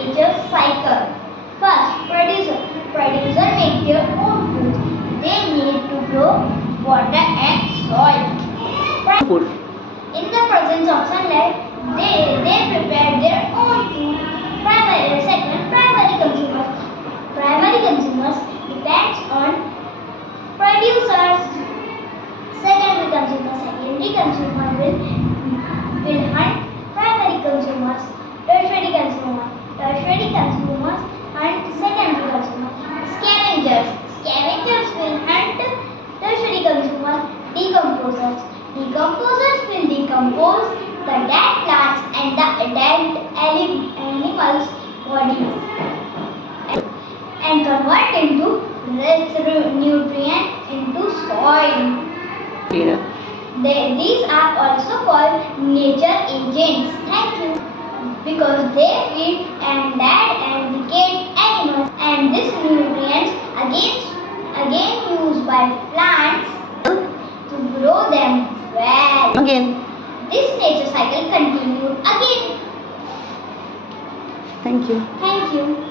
nature cycle. First, producer. Producer make their own food. They need to grow water and soil. Food. In the presence of sunlight, they prepare their own food. Second, primary consumers. Primary consumers depends on producers. Secondary consumers will hunt primary consumers. Tertiary consumers hunt secondary consumers. Scavengers will hunt tertiary consumers. Decomposers will decompose the dead plants and the dead animals' bodies and convert into rich nutrients into soil. Yeah. These are also called nature agents. Thank you. Because they feed and dead and decayed animals, and these nutrients again used by plants to grow them well. Again. This nature cycle continued again. Thank you. Thank you.